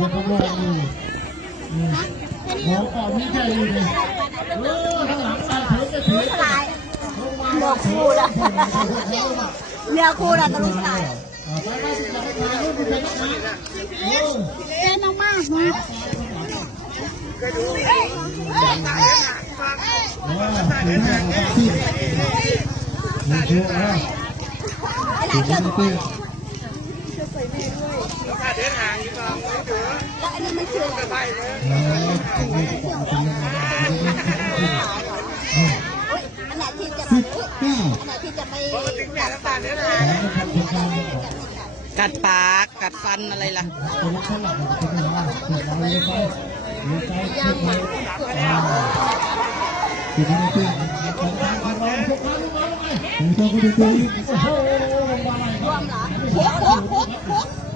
จะกระโดดอยู่โอ้ก่อนนี้แค่นี้เลยข้างหลังมาถือจะถือเนื้อคู่ละเนื้อคู่ละตะลุสายเต้นออกมาเดินห่างอยู่บ้างไม่เดือดแล้วอันนี้มันคือกระไบเลยอันไหนที่จะอันไหนที่จะไปกัดฟันกัดปากกัดฟันอะไรล่ะรวมเหรอโคก